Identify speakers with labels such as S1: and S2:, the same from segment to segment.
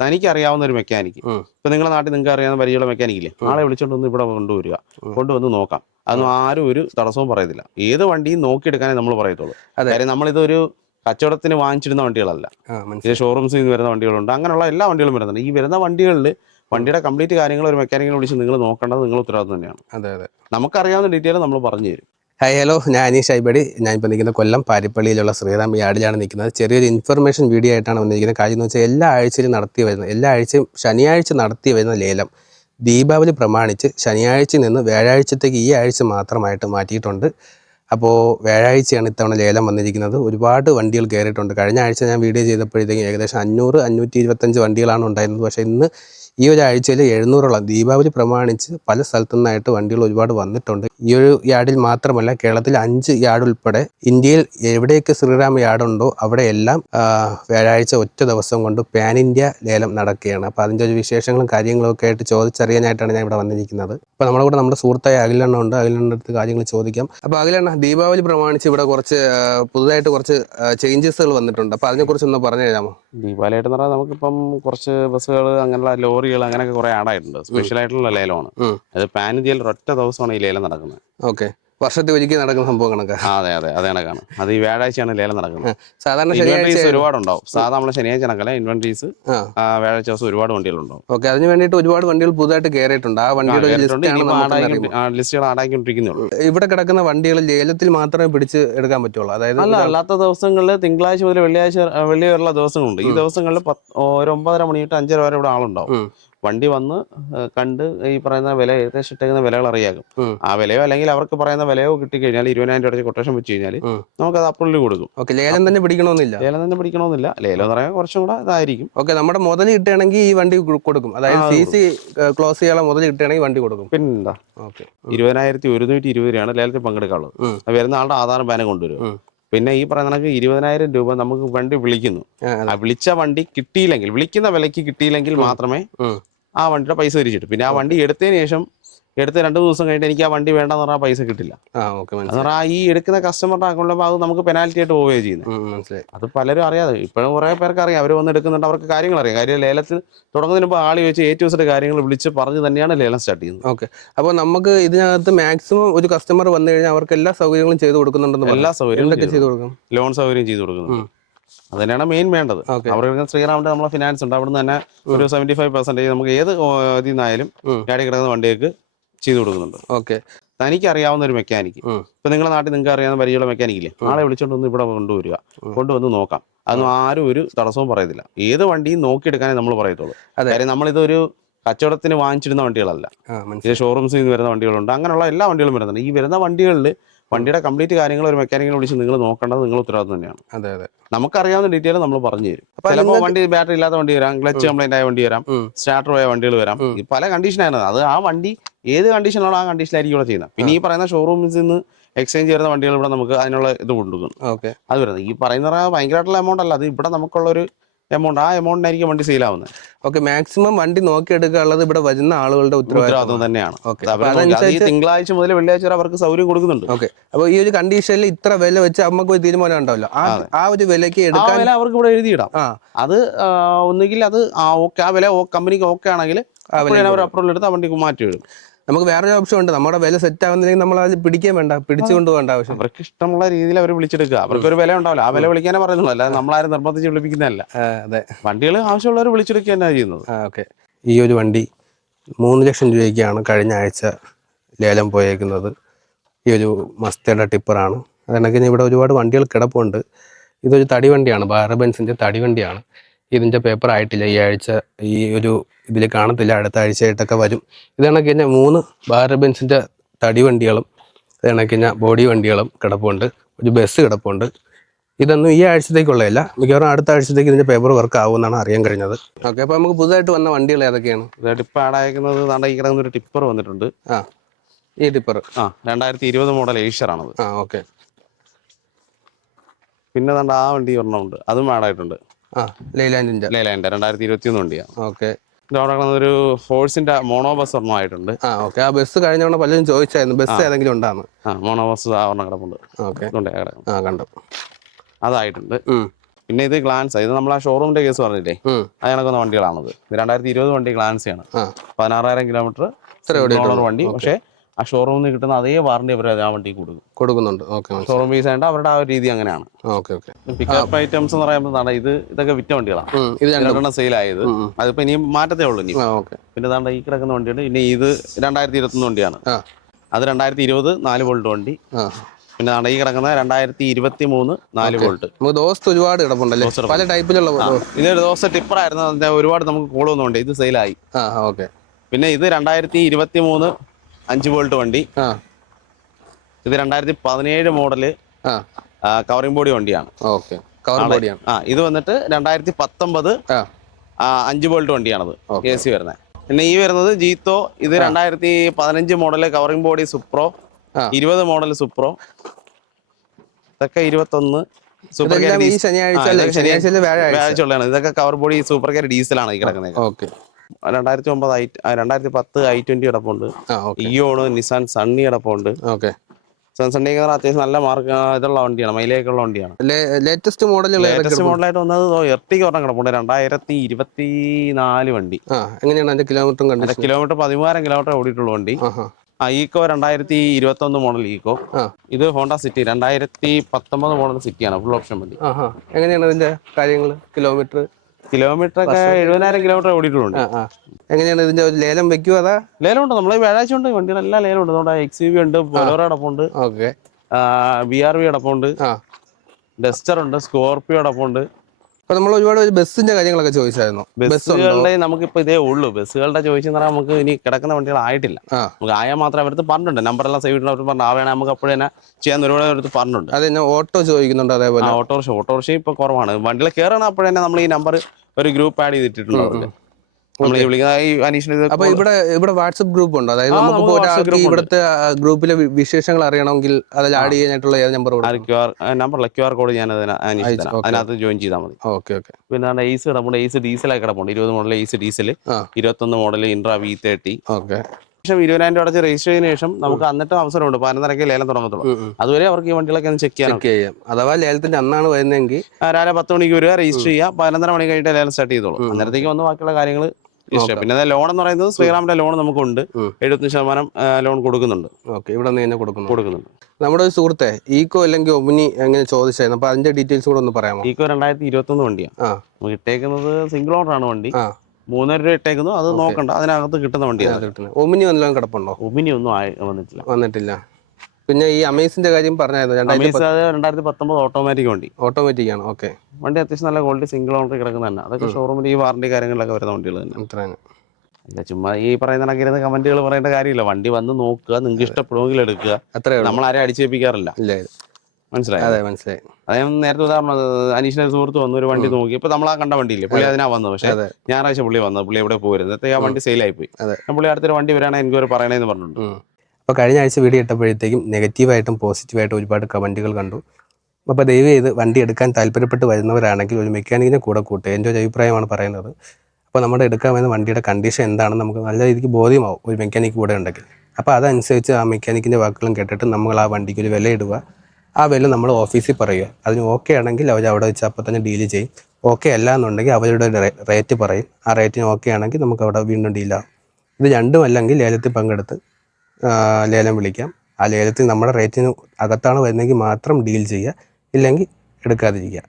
S1: തനിക്ക് അറിയാവുന്ന ഒരു മെക്കാനിക്ക്. ഇപ്പൊ നിങ്ങളുടെ നാട്ടിൽ നിങ്ങൾക്ക് അറിയാവുന്ന പരിചയമുള്ള മെക്കാനിക്കില്ലേ? ആളെ വിളിച്ചോണ്ട് വന്ന് ഇവിടെ കൊണ്ടുവരിക. കൊണ്ടുവന്ന് നോക്കാം. അതൊന്നും ആരും ഒരു തടസ്സവും പറയത്തില്ല. ഏത് വണ്ടിയും നോക്കിയെടുക്കാനേ നമ്മൾ പറയത്തുള്ളൂ.
S2: അതായത്
S1: കാര്യം നമ്മളിതൊരു കച്ചവടത്തിന് വാങ്ങിച്ചിരുന്ന വണ്ടികളല്ല. ഇത് ഷോറൂംസിൽ നിന്ന് വരുന്ന വണ്ടികളുണ്ട്. അങ്ങനെയുള്ള എല്ലാ വണ്ടികളും വരുന്നുണ്ട്. ഈ വരുന്ന വണ്ടികളിൽ വണ്ടിയുടെ കംപ്ലീറ്റ് കാര്യങ്ങൾ ഒരു മെക്കാനിക്കിനെ വിളിച്ച് നിങ്ങൾ നോക്കേണ്ടത് നിങ്ങൾ ഉത്തരവാദിത്വം തന്നെയാണ്.
S2: അതെ അതെ.
S1: നമുക്കറിയാവുന്ന ഡീറ്റെയിൽ നമ്മൾ പറഞ്ഞു തരും.
S2: ഹായ് ഹലോ ഞാൻ അനീഷ് ഐബടി ഞാനിപ്പോൾ നിൽക്കുന്ന കൊല്ലം പാരിപ്പള്ളിയിലുള്ള ശ്രീറാം യാർഡിലാണ് നിൽക്കുന്നത്. ചെറിയൊരു ഇൻഫർമേഷൻ വീഡിയോ ആയിട്ടാണ് വന്നിരിക്കുന്നത്. കാര്യം എന്ന് വെച്ചാൽ എല്ലാ ആഴ്ചയിലും നടത്തി വരുന്നത് എല്ലാ ആഴ്ചയും ശനിയാഴ്ച നടത്തി വരുന്ന ലേലം ദീപാവലി പ്രമാണിച്ച് ശനിയാഴ്ച നിന്ന് വ്യാഴാഴ്ചത്തേക്ക് ഈ ആഴ്ച മാത്രമായിട്ട് മാറ്റിയിട്ടുണ്ട്. അപ്പോൾ വ്യാഴാഴ്ചയാണ് ഇത്തവണ ലേലം വന്നിരിക്കുന്നത്. ഒരുപാട് വണ്ടികൾ കയറിയിട്ടുണ്ട്. കഴിഞ്ഞ ആഴ്ച ഞാൻ വീഡിയോ ചെയ്തപ്പോഴത്തേക്കും ഏകദേശം അഞ്ഞൂറ് അഞ്ഞൂറ്റി ഇരുപത്തഞ്ച് വണ്ടികളാണ് ഉണ്ടായിരുന്നത്. പക്ഷേ ഇന്ന് ഈ ഒരു ആഴ്ചയിൽ എഴുന്നൂറോളം ദീപാവലി പ്രമാണിച്ച് പല സ്ഥലത്തു നിന്നായിട്ട് വണ്ടികൾ ഒരുപാട് വന്നിട്ടുണ്ട്. ഈ ഒരു യാർഡിൽ മാത്രമല്ല കേരളത്തിൽ അഞ്ച് യാർഡ് ഉൾപ്പെടെ ഇന്ത്യയിൽ എവിടെയൊക്കെ ശ്രീറാം യാർഡുണ്ടോ അവിടെയെല്ലാം വ്യാഴാഴ്ച ഒറ്റ ദിവസം കൊണ്ട് പാൻ ഇന്ത്യ ലേലം നടക്കുകയാണ്. അപ്പോൾ അതിന്റെ ഒരു വിശേഷങ്ങളും കാര്യങ്ങളും ഒക്കെ ആയിട്ട് ചോദിച്ചറിയാനായിട്ടാണ് ഞാൻ ഇവിടെ വന്നിരിക്കുന്നത്. അപ്പോൾ നമ്മുടെ കൂടെ നമ്മുടെ സുഹൃത്തായ അഖിലെണ്ണ ഉണ്ട്. അഖിലെണ്ണ അടുത്ത് കാര്യങ്ങൾ ചോദിക്കാം. അപ്പോൾ അഖിലെണ്ണ ദീപാവലി പ്രമാണിച്ച് ഇവിടെ കുറച്ച് പുതുതായിട്ട് കുറച്ച് ചേഞ്ചസുകൾ വന്നിട്ടുണ്ട് അപ്പോൾ അതിനെക്കുറിച്ച് ഒന്ന് പറഞ്ഞു തരാമോ
S1: ദീപാവലിയായിട്ട് പറഞ്ഞാൽ നമുക്കിപ്പം കുറച്ച് ബസ്സുകൾ അങ്ങനെയുള്ള ലോറികൾ അങ്ങനെയൊക്കെ കുറെ ആഡായിട്ടുണ്ട്. സ്പെഷ്യൽ ആയിട്ടുള്ള ലേലമാണ്. അത് പാൻ ഇന്ത്യയിൽ ഒറ്റ ദിവസമാണ് ഈ ലേലം നടക്കുന്നത്.
S2: ഓക്കെ. വർഷത്തിൽ ഒരിക്കൽ നടക്കുന്ന സംഭവം കണക്ക്.
S1: അതെ അതെ. അതെ കണക്കാണ്. അത് ഈ വ്യാഴാഴ്ചയാണ് ലേലം നടക്കുന്നത്.
S2: സാധാരണ ശനിയാഴ്ച
S1: ഒരുപാട് ഒരുപാടുണ്ടാവും. സാധാരണ നമ്മൾ ശനിയാഴ്ച കണക്കല്ല ഇൻവെന്ററീസ്
S2: ആ.
S1: വ്യാഴാഴ്ച ദിവസം ഒരുപാട് വണ്ടികളുണ്ടാവും.
S2: ഓക്കെ അതിന് വേണ്ടിയിട്ട് ഒരുപാട് വണ്ടികൾ പുതുതായിട്ട് കയറിയിട്ടുണ്ട് ആ വണ്ടിയുടെ
S1: ലിസ്റ്റുകൾ ആടാക്കിക്കൊണ്ടിരിക്കുന്നുള്ളൂ
S2: ഇവിടെ കിടക്കുന്ന വണ്ടികൾ ലേലത്തിൽ മാത്രമേ പിടിച്ച് എടുക്കാൻ പറ്റുള്ളൂ. അതായത്
S1: അല്ല അല്ലാത്ത ദിവസങ്ങളിൽ തിങ്കളാഴ്ച മുതൽ വെള്ളിയാഴ്ച വെള്ളി വരെയുള്ള ദിവസങ്ങളുണ്ട്. ഈ ദിവസങ്ങളിൽ ഒരു ഒമ്പതര മണി തൊട്ട് അഞ്ചര വരെ ഇവിടെ ആളുണ്ടാവും. വണ്ടി വന്ന് കണ്ട് ഈ പറയുന്ന വില ഏകദേശം ഇട്ടേക്കുന്ന വിലകൾ അറിയാകും ആ. വിലയോ അല്ലെങ്കിൽ അവർക്ക് പറയുന്ന വിലയോ കിട്ടിക്കഴിഞ്ഞാൽ ഇരുപതിനായിരം രൂപ കൊട്ടേഷൻ വെച്ച് കഴിഞ്ഞാൽ
S2: നമുക്ക്
S1: അത് അപ്രൂവൽ കൊടുക്കും.
S2: ഓക്കെ ലേലം തന്നെ പിടിക്കണമെന്നില്ല?
S1: ലേലം തന്നെ പിടിക്കണമെന്നില്ല. ലേലം എന്ന് പറയാൻ കുറച്ചും കൂടെ ഇതായിരിക്കും.
S2: ഓക്കെ നമ്മുടെ മുതൽ കിട്ടുകയാണെങ്കിൽ ഈ വണ്ടി കൊടുക്കും. അതായത് സി സി ക്ലോസ് ചെയ്യാനുള്ള മുതൽ കിട്ടുകയാണെങ്കിൽ വണ്ടി കൊടുക്കും.
S1: പിന്നെന്താ?
S2: ഓക്കെ.
S1: ഇരുപതിനായിരത്തി ഒരുന്നൂറ്റി ഇരുപത് രൂപയാണ് ലേലത്തിൽ പങ്കെടുക്കാനുള്ളത്. വരുന്ന ആളുടെ ആധാരം പാനം കൊണ്ടുവരും. പിന്നെ ഈ പറയുന്ന കണക്ക് ഇരുപതിനായിരം രൂപ നമുക്ക് വണ്ടി വിളിക്കുന്നു.
S2: ആ,
S1: വിളിച്ച വണ്ടി കിട്ടിയില്ലെങ്കിൽ വിളിക്കുന്ന വിലയ്ക്ക് കിട്ടിയില്ലെങ്കിൽ മാത്രമേ ആ വണ്ടിയുടെ പൈസ തിരിച്ചിട്ടു. പിന്നെ ആ വണ്ടി എടുത്തതിന് ശേഷം എടുത്ത് രണ്ട് ദിവസം കഴിഞ്ഞിട്ട് എനിക്ക് ആ വണ്ടി വേണ്ടെന്ന് പറഞ്ഞാൽ പൈസ കിട്ടില്ല. പറഞ്ഞാൽ ഈ എടുക്കുന്ന കസ്റ്റമറുടെ അക്കൗണ്ടിൽ അത് നമുക്ക് പെനാൽറ്റി ആയിട്ട് പോവുകയാണ് ചെയ്യുന്നത്
S2: മനസ്സിലായി.
S1: അത് പലരും അറിയാതെ ഇപ്പോഴും കുറേ പേർക്ക് അറിയാം. അവർ വന്ന് എടുക്കുന്നുണ്ട് അവർക്ക് കാര്യങ്ങൾ അറിയാം. കാര്യം ലേലത്തിൽ തുടങ്ങുന്നതിന് മുമ്പ് ആളി വെച്ച് ഏറ്റവും ദിവസത്തെ കാര്യങ്ങൾ വിളിച്ച് പറഞ്ഞ് തന്നെയാണ് ലേലം സ്റ്റാർട്ട് ചെയ്യുന്നത്.
S2: ഓക്കെ. അപ്പോൾ നമുക്ക് ഇതിനകത്ത് മാക്സിമം ഒരു കസ്റ്റമർ വന്നു കഴിഞ്ഞാൽ അവർക്ക് എല്ലാ സൗകര്യങ്ങളും ചെയ്തു കൊടുക്കുന്നുണ്ടെന്ന്
S1: എല്ലാ
S2: സൗകര്യങ്ങളും
S1: ചെയ്തു
S2: കൊടുക്കും?
S1: ലോൺ സൗകര്യം ചെയ്തു കൊടുക്കുന്നത്
S2: ഉം.
S1: അത് തന്നെയാണ് മെയിൻ വേണ്ടത്. അവർക്ക് ശ്രീറാമിന്റെ നമ്മളെ ഫിനാൻസ് ഉണ്ട്. അവിടുന്ന് തന്നെ ഒരു സെവന്റി ഫൈവ് പെർസെന്റേജ് നമുക്ക് ഏത് ഇതിൽ നിന്നായാലും. ഗാഡി കിടക്കുന്ന വണ്ടികൾക്ക് ചെയ്തു കൊടുക്കുന്നുണ്ട്.
S2: ഓക്കെ.
S1: തനിക്ക് അറിയാവുന്ന ഒരു
S2: മെക്കാനിക്.
S1: ഇപ്പൊ നിങ്ങളുടെ നാട്ടിൽ നിങ്ങൾക്ക് അറിയാവുന്ന പരിചയമുള്ള മെക്കാനിക്കില്ലേ ആളെ വിളിച്ചോണ്ട് വന്ന് ഇവിടെ കൊണ്ടുവരിക. കൊണ്ടുവന്ന് നോക്കാം. അതൊന്നും ആരും ഒരു തടസ്സവും പറയത്തില്ല. ഏത് വണ്ടിയും നോക്കിയെടുക്കാനേ നമ്മൾ പറയത്തുള്ളൂ.
S2: അതെ.
S1: കാര്യം നമ്മളിതൊരു കച്ചവടത്തിന് വാങ്ങിച്ചിരുന്ന വണ്ടികളല്ല. ഇത് ഷോറൂംസിൽ നിന്ന് വരുന്ന വണ്ടികളുണ്ട്. അങ്ങനെയുള്ള എല്ലാ വണ്ടികളും വരുന്നുണ്ട്. ഈ വരുന്ന വണ്ടികളിൽ വണ്ടിയുടെ കംപ്ലീറ്റ് കാര്യങ്ങൾ ഒരു മെക്കാനിക്കിനെ വിളിച്ച് നിങ്ങൾ നോക്കേണ്ടത് നിങ്ങൾ ഉത്തരവാദിത്വം തന്നെയാണ്.
S2: അതെ അതെ.
S1: നമുക്കറിയാവുന്ന ഡീറ്റെയിൽ നമ്മൾ പറഞ്ഞു തരും. ചിലപ്പോൾ വണ്ടി ബാറ്ററി ഇല്ലാത്ത വണ്ടി വരാം ക്ലച്ച് കംപ്ലൈന്റ് ആയ വണ്ടി വരാം. സ്റ്റാർട്ടർ പോയ വണ്ടികൾ വരാം. പല കണ്ടീഷനാണ് അത് ആ വണ്ടി ഏത് കണ്ടീഷനാണോ ആ കണ്ടീഷനിലായിരിക്കും ഇവിടെ ചെയ്യുന്നത്. പിന്നെ ഈ പറയുന്ന ഷോറൂമിൽ നിന്ന് എക്സ്ചേഞ്ച് ചെയ്യുന്ന വണ്ടികൾ ഇവിടെ നമുക്ക് അതിനുള്ള ഇത് കൊണ്ടുവന്നു.
S2: ഓക്കെ.
S1: അത് വരുന്നത്. ഈ പറയുന്ന ഭയങ്കരമായിട്ടുള്ള എമൗണ്ട് അല്ല. അത് ഇവിടെ നമുക്കുള്ള ഒരു എമൗണ്ട് ആ എമൗണ്ടിനായിരിക്കും വണ്ടി സെയിൽ ആവുന്നത്.
S2: ഓക്കെ മാക്സിമം വണ്ടി നോക്കി നോക്കിയെടുക്കാനുള്ളത് ഇവിടെ വരുന്ന ആളുകളുടെ
S1: ഉത്തരവാദിത്വം തന്നെയാണ്. തിങ്കളാഴ്ച മുതൽ വെള്ളിയാഴ്ച വരെ അവർക്ക് സൗകര്യം കൊടുക്കുന്നുണ്ട്.
S2: ഓക്കെ അപ്പൊ ഈ ഒരു കണ്ടീഷനിൽ ഇത്ര വില വെച്ച് നമുക്ക് ഒരു തീരുമാനം ഉണ്ടാവല്ലോ ആ ഒരു വിലക്ക്
S1: ആ
S2: എടുക്കാൻ
S1: വില അവർക്ക് ഇവിടെ എഴുതിയിടാം. അത് ഒന്നുകിൽ അത് ആ ഓക്കെ ആ വില കമ്പനിക്ക് ഓക്കെ ആണെങ്കിൽ അവർ അപ്രൂവൽ എടുത്ത് ആ വണ്ടിക്ക് മാറ്റി വിടും
S2: നമുക്ക് വേറൊരു ഓപ്ഷൻ ഉണ്ട്. നമ്മുടെ വില സെറ്റ് ആവുന്നില്ലെങ്കിൽ നമ്മൾ അത് പിടിക്കാൻ വേണ്ട. പിടിച്ചു കൊണ്ടുപോകേണ്ട ആവശ്യം
S1: അവർക്ക് ഇഷ്ടമുള്ള രീതിയിൽ അവർ വിളിച്ചെടുക്കുക. അവർക്ക് ഒരു വില ഉണ്ടാവില്ല. ആ വില വിളിക്കാനേ പറയുന്നുള്ളൂ അല്ലാതെ നമ്മളാരും നിർബന്ധിച്ച് വിളിപ്പിക്കുന്നതല്ല.
S2: അതെ.
S1: വണ്ടികൾ ആവശ്യമുള്ളവർ വിളിച്ചെടുക്കുക തന്നെ ചെയ്യുന്നത്.
S2: ഓക്കെ. ഈ ഒരു വണ്ടി മൂന്ന് ലക്ഷം രൂപയ്ക്കാണ് കഴിഞ്ഞ ആഴ്ച ലേലം പോയേക്കുന്നത്. ഈ ഒരു മസ്തയുടെ ടിപ്പറാണ്. അതിനൊക്കെ ഇവിടെ ഒരുപാട് വണ്ടികൾ കിടപ്പുണ്ട്. ഇതൊരു തടി വണ്ടിയാണ്. ബാറബൻസിന്റെ തടി വണ്ടിയാണ്. ഇതിന്റെ പേപ്പർ ആയിട്ടില്ല. ഈ ആഴ്ച ഈ ഒരു ഇതിൽ കാണത്തില്ല. അടുത്ത ആഴ്ചയായിട്ടൊക്കെ വരും. ഇത് കണക്ക് തന്നെ മൂന്ന് ബാരബെൻസിന്റെ തടി വണ്ടികളും ഇത് കണക്ക് തന്നെ ബോഡി വണ്ടികളും കിടപ്പുണ്ട്. ഒരു ബസ് കിടപ്പുണ്ട്. ഇതൊന്നും ഈ ആഴ്ചത്തേക്കുള്ളതല്ല. മിക്കവാറും അടുത്ത ആഴ്ചത്തേക്ക് ഇതിന്റെ പേപ്പർ വർക്ക് ആവുമെന്നാണ് അറിയാൻ കഴിഞ്ഞത്. ഓക്കെ അപ്പോൾ നമുക്ക് പുതുതായിട്ട് വന്ന വണ്ടികൾ ഏതൊക്കെയാണ്?
S1: ഇപ്പം ആഡായിരിക്കുന്നത് താണ്ട ഈ കിടക്കുന്ന ഒരു ടിപ്പർ വന്നിട്ടുണ്ട്.
S2: ആ ഈ ടിപ്പർ
S1: ആ രണ്ടായിരത്തി ഇരുപത് മോഡൽ ഏഷ്യറാണത്
S2: ആ ഓക്കെ.
S1: പിന്നെ താണ്ട ആ വണ്ടി ഒരെണ്ണമുണ്ട് അതും ആഡായിട്ടുണ്ട്
S2: ആ ലൈലാൻഡിന്റെ
S1: ലേലാൻഡ് രണ്ടായിരത്തി ഇരുപത്തി ഒന്ന് വണ്ടിയാണ്
S2: ഓക്കെ
S1: അവിടെ ഒരു ഫോഴ്സിന്റെ മോണോ ബസ് ഒരെണ്ണം
S2: ആ ഓക്കെ. ആ ബസ് കഴിഞ്ഞ തവണ പലരും ചോദിച്ചായിരുന്നു ബസ് ഏതെങ്കിലും ഉണ്ടാന്ന്.
S1: ആ മോണോ ബസ് ആ ഒരെണ്ണം കിടപ്പുണ്ട്.
S2: ഓക്കെ.
S1: ആ
S2: കണ്ടു.
S1: അതായിട്ടുണ്ട്. പിന്നെ ഇത് ഗ്ലാൻസ്. ഇത് നമ്മൾ ആ ഷോറൂമിന്റെ കേസ് പറഞ്ഞില്ലേ?
S2: അതിനൊക്കെ
S1: അത് വണ്ടികളാണത്. രണ്ടായിരത്തി ഇരുപത് വണ്ടി ഗ്ലാൻസ് ആണ് പതിനാറായിരം കിലോമീറ്റർ. വണ്ടി. പക്ഷേ ആ ഷോറൂമിൽ നിന്ന് കിട്ടുന്ന അതേ വാറണ്ടി അവർ ആ വണ്ടി കൊടുക്കും.
S2: കൊടുക്കുന്നുണ്ട്. ഓക്കെ
S1: ഷോറൂം ഫീസ് ആയിട്ട് അവരുടെ ആ ഒരു രീതി അങ്ങനെയാണ്.
S2: ഓക്കെ ഓക്കെ
S1: പിക്കപ്പ് ഐറ്റംസ് എന്ന് പറയുമ്പോൾ ഇത് ഇതൊക്കെ വിറ്റ വണ്ടികളാണ്.
S2: ഇത് രണ്ടും.
S1: രണ്ടെണ്ണം സെയിൽ ആയത്. അതിപ്പോ ഇനി മാറ്റത്തേ ഉള്ളൂ ഇനി.
S2: ഓക്കെ
S1: പിന്നെ ദാണ്ട ഈ കിടക്കുന്ന വണ്ടിയുണ്ട്. ഇനി ഇത് രണ്ടായിരത്തി ഇരുപത്തൊന്ന് വണ്ടിയാണ് അത് രണ്ടായിരത്തി ഇരുപത് നാല് വോൾട്ട് വണ്ടി. പിന്നെ ഈ കിടക്കുന്ന രണ്ടായിരത്തി ഇരുപത്തി മൂന്ന് നാല് വോൾട്ട്
S2: നമുക്ക് ദോസ് ഒരുപാട് കിടപ്പുണ്ടല്ലേ? പല ടൈപ്പിലുള്ള
S1: ഇതൊരു ദോസ് ടിപ്പറായിരുന്നു. ആയിരുന്നു ഒരുപാട് നമുക്ക് കോൾ വന്നുകൊണ്ട് ഇത് സെയിലായി
S2: ഓക്കെ
S1: പിന്നെ ഇത് രണ്ടായിരത്തി ഇരുപത്തി മൂന്ന് അഞ്ച് വോൾട്ട് വണ്ടി. ഇത് രണ്ടായിരത്തി പതിനേഴ്
S2: മോഡൽ
S1: കവറിംഗ് ബോഡി വണ്ടിയാണ്.
S2: ഓക്കെ.
S1: ആ ഇത് വന്നിട്ട് രണ്ടായിരത്തി പത്തൊമ്പത് അഞ്ച് വോൾട്ട് വണ്ടിയാണത്. എ സി വരുന്നത് പിന്നെ ഈ വരുന്നത് ജീത്തോ ഇത് രണ്ടായിരത്തി പതിനഞ്ച് മോഡൽ കവറിംഗ് ബോഡി സുപ്രോ. ഇരുപത് മോഡൽ സുപ്രോ. ഇതൊക്കെ ഇരുപത്തൊന്ന് സൂപ്പർ
S2: ശനിയാഴ്ച വ്യാഴാഴ്ച?
S1: ഉള്ളതാണ്. ഇതൊക്കെ കവർ ബോഡി സൂപ്പർ കെയർ ഡീസലാണ് ഈ കിടക്കുന്നത്.
S2: ഓക്കെ.
S1: രണ്ടായിരത്തി ഒമ്പത് ഐ രണ്ടായിരത്തി പത്ത് ഐ ട്വന്റി കിടപ്പുണ്ട്. ഇയോണ് നിസാൻ സണ്ണി കിടപ്പുണ്ട്.
S2: ഓക്കെ.
S1: എന്ന് പറഞ്ഞാൽ അത്യാവശ്യം നല്ല മാർക്ക് ഇതുള്ള വണ്ടിയാണ് മൈലേക്കുള്ള വണ്ടിയാണ്.
S2: ലേറ്റസ്റ്റ് മോഡൽ
S1: ലേറ്റസ്റ്റ് മോഡലായിട്ട് വന്നത് എർട്ടിക്ക് ഒരെണ്ണം കിടപ്പുണ്ട് രണ്ടായിരത്തി ഇരുപത്തി നാല് വണ്ടി
S2: എങ്ങനെയാണ് അതിന്റെ
S1: കിലോമീറ്റർ
S2: കണ്ടത്
S1: കിലോമീറ്റർ പതിമൂവായിരം കിലോമീറ്റർ ഓടിയിട്ടുള്ള വണ്ടി. ആ ഈക്കോ രണ്ടായിരത്തി ഇരുപത്തി ഒന്ന് മോഡൽ ഈക്കോ. ഇത് ഹോണ്ട സിറ്റി രണ്ടായിരത്തി പത്തൊമ്പത് മോഡൽ സിറ്റിയാണ് ഫുൾ ഓപ്ഷൻ വണ്ടി.
S2: എങ്ങനെയാണ് അതിന്റെ കാര്യങ്ങൾ കിലോമീറ്റർ
S1: കിലോമീറ്റർ ഒക്കെ എഴുപതിനായിരം കിലോമീറ്റർ
S2: ഓടിയിട്ടുണ്ട് എങ്ങനെയാണ് ഇതിന്റെ ലേലം വെക്കുവോ അതാ?
S1: ലേലം ഉണ്ട് നമ്മളെ വ്യാഴാഴ്ച ഉണ്ട് വണ്ടികളെല്ലാം ലേലം ഉണ്ട് നമ്മുടെ എക്സ് യു വി ഉണ്ട് ബൊലോറോ അടപ്പുണ്ട്.
S2: ഓക്കെ.
S1: ബി ആർ വി അടപ്പുണ്ട്.
S2: ഡെസ്റ്റർ
S1: ഡസ്റ്റർ ഉണ്ട് സ്കോർപിയോ അടപ്പുണ്ട്.
S2: അപ്പൊ നമ്മൾ ഒരുപാട് ബസ്സിന്റെ കാര്യങ്ങളൊക്കെ ചോദിച്ചായിരുന്നു.
S1: ബസ്സുകളുടെ നമുക്കിപ്പോ ഇതേ ഉള്ളൂ. ബസ്സുകളുടെ ചോദിച്ചെന്ന് പറഞ്ഞാൽ നമുക്ക് ഇനി കിടക്കുന്ന വണ്ടികൾ
S2: ആയിട്ടില്ല.
S1: നമുക്ക് ആയാൽ മാത്രമേ അവരടുത്ത് പറഞ്ഞിട്ടുണ്ട്. നമ്പറെല്ലാം സേവ് അവർ പറഞ്ഞു ആ വേണേ നമുക്ക് അപ്പോഴേ തന്നെ ചെയ്യാൻ ഒരുപാട് അവരടുത്ത് പറഞ്ഞിട്ടുണ്ട്.
S2: അത് തന്നെ ഓട്ടോ ചോദിക്കുന്നുണ്ട് അതേപോലെ.
S1: ഓട്ടോറിക്ഷ ഓട്ടോറിക്ഷ ഇപ്പൊ കുറവാണ്. വണ്ടിയിൽ കയറണം അപ്പോഴേ നമ്മൾ ഈ നമ്പർ ഒരു ഗ്രൂപ്പ് ആഡ് ചെയ്തിട്ടുണ്ട് വിളിക്കുന്ന ഈ അനീഷിന്
S2: അപ്പൊ ഇവിടെ ഇവിടെ വാട്സപ്പ് ഗ്രൂപ്പ് ഉണ്ട്. അതായത് നമുക്ക് ഒരാൾക്ക് ഇവിടുത്തെ ഗ്രൂപ്പിലെ വിശേഷങ്ങൾ അറിയണമെങ്കിൽ അതിൽ ആഡ് ചെയ്യാനായിട്ടുള്ള ഏത് നമ്പർ
S1: ക്യു ആർ നമ്പറില്ല ക്യു ആർ കോഡ് ഞാൻ അതിനകത്ത് ജോയിൻ ചെയ്താൽ മതി.
S2: ഓക്കെ ഓക്കെ
S1: പിന്നെ നമ്മുടെ എയ്സ് കിടപ്പുണ്ട് എയ്സ് ആയി കിടപ്പുണ്ട്. ഇരുപത് മോഡൽ എയ്സ് ഡീസൽ ഇരുപത്തൊന്ന് model Intra V thirty
S2: okay
S1: ശേഷം ഇരുപതിനായിരം രൂപ അടച്ച് രജിസ്റ്റർ ചെയ്തതിനു ശേഷം നമുക്ക് അന്നിട്ടും അവസരമുണ്ട്. പതിനൊന്നരക്ക് ലേലം തുടങ്ങത്തുള്ളൂ. അതുവരെ അവർക്ക് ഈ വണ്ടികളൊക്കെ ഒന്ന് ചെക്ക്
S2: ചെയ്യാം. അഥവാ ലേലത്തിന്റെ അന്നാണ് വരുന്നതെങ്കിൽ
S1: രാവിലെ പത്ത് മണിക്ക് വരിക രജിസ്റ്റർ ചെയ്യുക. പതിനൊന്നര മണി കഴിഞ്ഞിട്ട് ലേലം സ്റ്റാർട്ട് ചെയ്തോളൂ. അന്നേരത്തേക്ക് വന്ന് ബാക്കിയുള്ള കാര്യങ്ങൾ പിന്നെ ലോൺ എന്ന് പറയുന്നത് ശ്രീറാമിന്റെ ലോൺ നമുക്കുണ്ട്. എഴുപത്തി ശതമാനം ലോൺ കൊടുക്കുന്നുണ്ട്.
S2: ഓക്കെ. ഇവിടെ നിന്ന് തന്നെ കൊടുക്കുന്നു
S1: കൊടുക്കുന്നുണ്ട്.
S2: നമ്മുടെ ഒരു സുഹൃത്തെ ഈക്കോ അല്ലെങ്കിൽ ഒമിനി എങ്ങനെ ചോദിച്ചായിരുന്നു? അപ്പൊ അതിന്റെ ഡീറ്റെയിൽസ് കൂടെ ഒന്ന് പറയാമോ?
S1: ഈക്കോ രണ്ടായിരത്തി ഇരുപത്തി
S2: ഒന്ന്
S1: വണ്ടിയാണ് ഇട്ടേക്കുന്നത് സിംഗിൾ ഓണർ ആണ് വണ്ടി. മൂന്നര രൂപ ഇട്ടേക്കുന്നു. അത് നോക്കണ്ട. അതിനകത്ത് കിട്ടുന്ന വണ്ടിയാണ്.
S2: ഒമിനി വല്ലതും കിടപ്പുണ്ടോ?
S1: ഒമിനി ഒന്നും വന്നിട്ടില്ല.
S2: വന്നിട്ടില്ല. പിന്നെ ഈ അമേസിന്റെ കാര്യം പറഞ്ഞായിരുന്നു രണ്ടായിരത്തി
S1: അമേസ് അത് രണ്ടായിരത്തി പത്തൊമ്പത് ഓട്ടോമാറ്റിക് വണ്ടി.
S2: ഓട്ടോമാറ്റിക് ആണ് ഓക്കെ.
S1: വണ്ടി അത്യാവശ്യം നല്ല ക്വാളിറ്റി സിംഗിൾ ഓണർ കിടക്കുന്ന തന്നെ. അതൊക്കെ ഷോറൂമിൽ ഈ വാറണ്ടി കാര്യങ്ങളിലൊക്കെ വരുന്ന വണ്ടികൾ തന്നെ.
S2: അത്രയാണ്
S1: അല്ല ചുമ്മാ ഈ പറയുന്ന കണക്കിരുന്ന കമന്റുകൾ പറയേണ്ട കാര്യമില്ല. വണ്ടി വന്ന് നോക്കുക നിങ്ങൾക്ക് ഇഷ്ടപ്പെടുമെങ്കിൽ എടുക്കുക.
S2: അത്രേ
S1: നമ്മൾ ആരെയും അടിച്ചേൽപ്പിക്കാറില്ല മനസ്സിലായി?
S2: അതെ മനസ്സിലായി.
S1: അദ്ദേഹം നേരത്തെ ഉദാഹരണം അനീഷിന്റെ സുഹൃത്ത് വന്നു ഒരു വണ്ടി നോക്കി. ഇപ്പൊ നമ്മൾ ആ കണ്ട വണ്ടിയില്ലേ? പുള്ളി അതിനാ വന്നത്. പക്ഷേ. ഞായറാഴ്ച പുള്ളി വന്നത്. പുള്ളി എവിടെ പോയിരുന്നു ആ വണ്ടി സെയിലായി പോയി. പുള്ളി അടുത്തൊരു വണ്ടി വരാണെങ്കിൽ എനിക്ക് ഒരു പറയണേന്ന് പറഞ്ഞിട്ടുണ്ട്.
S2: അപ്പോൾ കഴിഞ്ഞ ആഴ്ച വീഡിയോ ഇട്ടപ്പോഴത്തേക്കും നെഗറ്റീവായിട്ടും പോസിറ്റീവായിട്ടും ഒരുപാട് കമന്റുകൾ കണ്ടു. അപ്പോൾ ദയവ് ചെയ്ത് വണ്ടി എടുക്കാൻ താല്പര്യപ്പെട്ട് വരുന്നവരാണെങ്കിൽ ഒരു മെക്കാനിക്കിനെ കൂടെ കൂട്ടുക. എന്റെ ഒരു അഭിപ്രായമാണ് പറയുന്നത്. അപ്പോൾ നമ്മുടെ എടുക്കാൻ വരുന്ന വണ്ടിയുടെ കണ്ടീഷൻ എന്താണെന്ന് നമുക്ക് നല്ല രീതിക്ക് ബോധ്യമാവും ഒരു മെക്കാനിക് കൂടെ ഉണ്ടെങ്കിൽ. അപ്പോൾ അതനുസരിച്ച് ആ മെക്കാനിക്കിന്റെ വാക്കുകളും കേട്ടിട്ട് നമ്മൾ ആ വണ്ടിക്ക് ഒരു വില ഇടുക. ആ വില നമ്മൾ ഓഫീസിൽ പറയുക. അതിന് ഓക്കെ ആണെങ്കിൽ അവർ അവിടെ വെച്ച് അപ്പോൾ തന്നെ ഡീൽ ചെയ്യും. ഓക്കെ അല്ല എന്നുണ്ടെങ്കിൽ അവരുടെ റേറ്റ് പറയും. ആ റേറ്റിന് ഓക്കെ ആണെങ്കിൽ നമുക്ക് അവിടെ വീണ്ടും ഡീലാവും ഇത് രണ്ടും അല്ലെങ്കിൽ ലേലത്തിൽ പങ്കെടുത്ത് ലേലം വിളിക്കാം. ആ ലേലത്തിൽ നമ്മുടെ റേറ്റിന് അകത്താണ് വരുന്നതെങ്കിൽ മാത്രം ഡീൽ ചെയ്യുക. ഇല്ലെങ്കിൽ എടുക്കാതിരിക്കുക.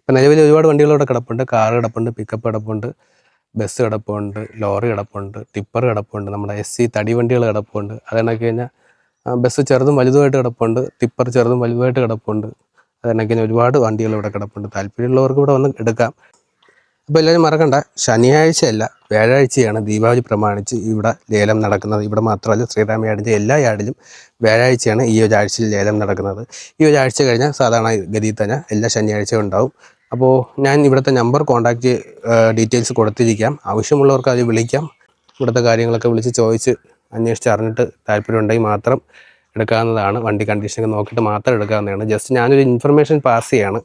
S2: ഇപ്പം നിലവിൽ ഒരുപാട് വണ്ടികളോടെ കിടപ്പുണ്ട്. കാർ കിടപ്പുണ്ട് പിക്കപ്പ് കിടപ്പുണ്ട് ബസ് കിടപ്പുണ്ട് ലോറി കിടപ്പുണ്ട് ടിപ്പർ കിടപ്പുണ്ട് നമ്മുടെ എസ് സി തടി വണ്ടികൾ കിടപ്പുണ്ട്. അതെന്നൊക്കെ കഴിഞ്ഞാൽ ബസ് ചെറുതും വലുതുമായിട്ട് കിടപ്പുണ്ട് ടിപ്പർ ചെറുതും വലുതുമായിട്ട് കിടപ്പുണ്ട്. കഴിഞ്ഞാൽ ഒരുപാട് വണ്ടികൾ ഇവിടെ കിടപ്പുണ്ട്. താല്പര്യമുള്ളവർക്ക് ഇവിടെ വന്ന് എടുക്കാം. അപ്പോൾ എല്ലാവരും മറക്കണ്ട. ശനിയാഴ്ചയല്ല വ്യാഴാഴ്ചയാണ് ദീപാവലി പ്രമാണിച്ച് ഇവിടെ ലേലം നടക്കുന്നത്. ഇവിടെ മാത്രമല്ല ശ്രീറാം എല്ലാ യാർഡിലും വ്യാഴാഴ്ചയാണ് ഈ ഒരു ആഴ്ചയിൽ ലേലം നടക്കുന്നത്. ഈ ഒരു ആഴ്ച കഴിഞ്ഞാൽ സാധാരണ ഗതിയിൽ തന്നെ എല്ലാ ശനിയാഴ്ചയും ഉണ്ടാവും. അപ്പോൾ ഞാൻ ഇവിടുത്തെ നമ്പർ കോൺടാക്റ്റ് ഡീറ്റെയിൽസ് കൊടുത്തിരിക്കാം. ആവശ്യമുള്ളവർക്ക് അത് വിളിക്കാം. ഇവിടുത്തെ കാര്യങ്ങളൊക്കെ വിളിച്ച് ചോദിച്ച് അന്വേഷിച്ച് അറിഞ്ഞിട്ട് താല്പര്യമുണ്ടെങ്കിൽ മാത്രം എടുക്കാവുന്നതാണ്. വണ്ടി കണ്ടീഷനൊക്കെ നോക്കിയിട്ട് മാത്രം എടുക്കാവുന്നതാണ്. ജസ്റ്റ് ഞാനൊരു ഇൻഫർമേഷൻ പാസ് ചെയ്യാണ്.